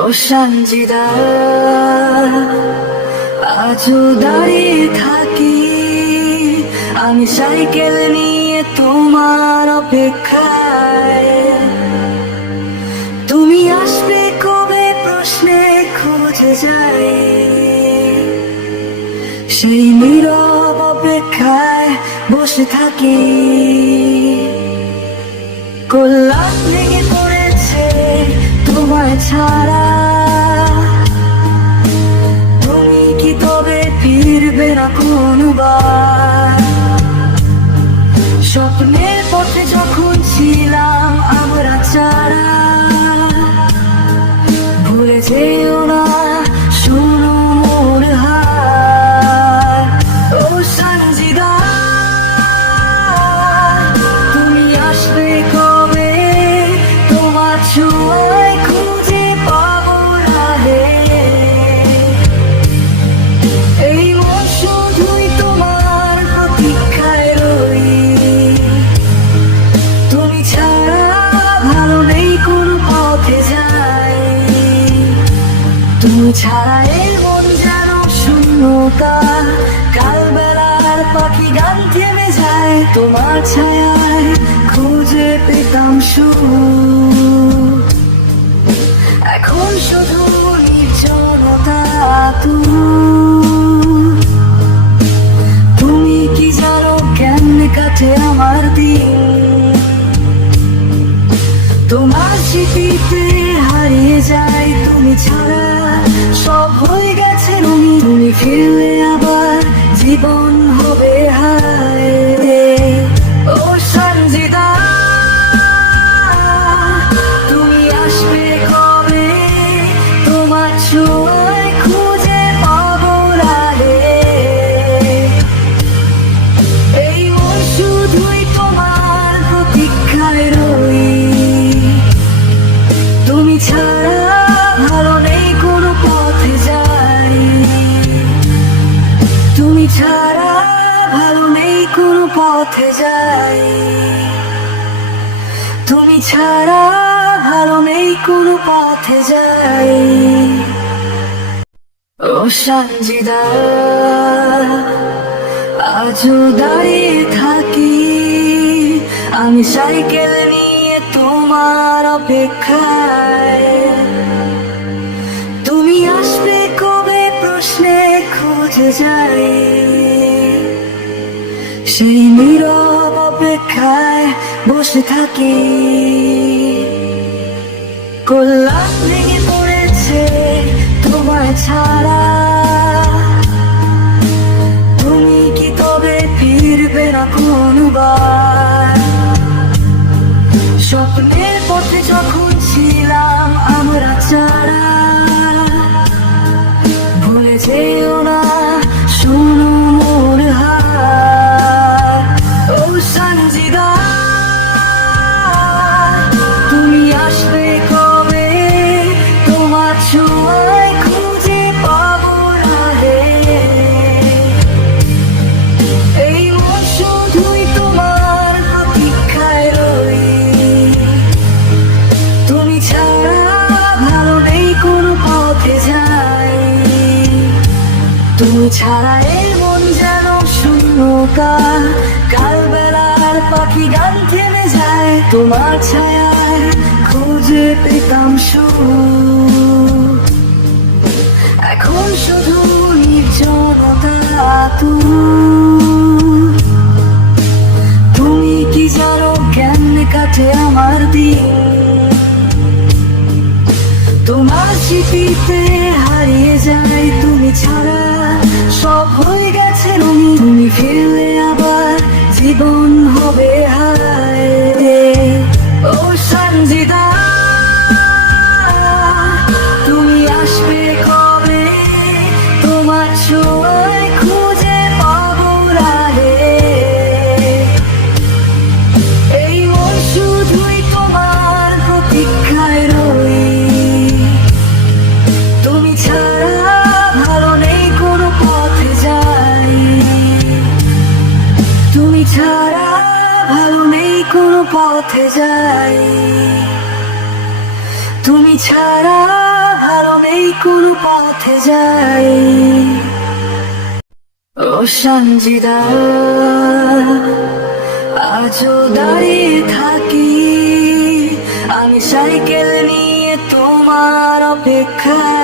ও সঞ্জিদা, আজও দাঁড়িয়ে থাকি আমি সাইকেল নিয়ে তোমার অপেক্ষায়। তুমি আসবে কবে প্রশ্নে খুঁজে যাই, সেই নীরব অপেক্ষায় বসে থাকি। কল্যাণ ভেঙে পড়েছে তোমায় ছাড়া, তুমি কি তবে ফিরবে না কোনবার? স্বপ্নের পথে যখন ছিলাম আমরা ছাড়া, ভুলে যেও না শোনো মোর হার। ও সঞ্জিদা, তুমি আসবে কবে? তোমার ছোঁয়ায় খুঁজে পাবো রাহে, এই মন শুধুই তোমার প্রতীক্ষায় রই। তুমি ছাড়া ভালো নেই কোন পথে যাই, তুমি ছাড়া এর মন যেন শূন্যতা। কাল বেলার পাখি গান থেমে যায়, তোমার ছায়ায় খুঁজে পেতাম সুর। এখন শুধু নির্জনতা তুমি কি জানো কেমনে কাটে আমার দিন? তোমার স্মৃতিতে হারিয়ে যায়, তুমি ছাড়া সব হয়ে গেছে রঙিন। তুমি ফিরলে আবার জীবন হবে হায়। ও সঞ্জিদা, তুমি আসবে কবে? তোমার ছোঁয়ায় খুঁজে পাবো রাহে, এই মন শুধুই তোমার প্রতীক্ষায় রই। তুমি ছাড়া ভালো নেই কোনো পথে যাই, তুমি ছাড়া ভালো নেই কোনো পথে যাই, তুমি ছাড়া ভালো নেই কোনো পথে যাই। ও সঞ্জিদা, আজও দাঁড়িয়ে থাকি আমি সাইকেল নিয়ে তোমার অপেক্ষায়। তুমি আসবে কবে প্রশ্নে খুঁজে যাই, সেই নীরব অপেক্ষায় বসে থাকি। কল্যাণ ভেঙে পড়েছে তোমায় ছাড়া, তুমি কি তবে ফিরবে না কোনবার? স্বপ্নের পথে যখন ছিলাম আমরা ছাড়া, ভুলে যেও না শোনো মোর হার। ও সঞ্জিদা, তুমি আসবে কবে? তোমার ছোঁয়ায় খুঁজে পাবো রাহে, এই মন শুধুই তোমার প্রতীক্ষায় রই। তুমি ছাড়া ভালো নেই কোনো পথে যাই, তুমি ছাড়া এর মন যেন শূন্যতা। কাল বেলার পাখি গান থেমে যায়, তোমার ছায়ায় খুঁজে পেতাম সুর। এখন শুধু নির্জনতা তুমি কি জানো কেমনে কাটে আমার দিন? তোমার স্মৃতিতে হারিয়ে যায়, তুমি ছাড়া সব হয়ে গেছে রঙিন। তুমি ফিরলে আবার জীবন হবে হায়। ও সঞ্জিদা, তুমি আসবে কবে? তোমার ছোঁয়ায় খুঁজে পাবো রাহে, এই মন শুধুই তোমার প্রতীক্ষায় রই। তুমি ছাড়া ভালো নেই কোনো পথে যাই, তুমি ছাড়া ভালো নেই কোনো পথে যাই, তুমি ছাড়া কোনো পথে যাই। ও সঞ্জিদা, আজও দাঁড়িয়ে থাকি আমি সাইকেল নিয়ে তোমার অপেক্ষায়।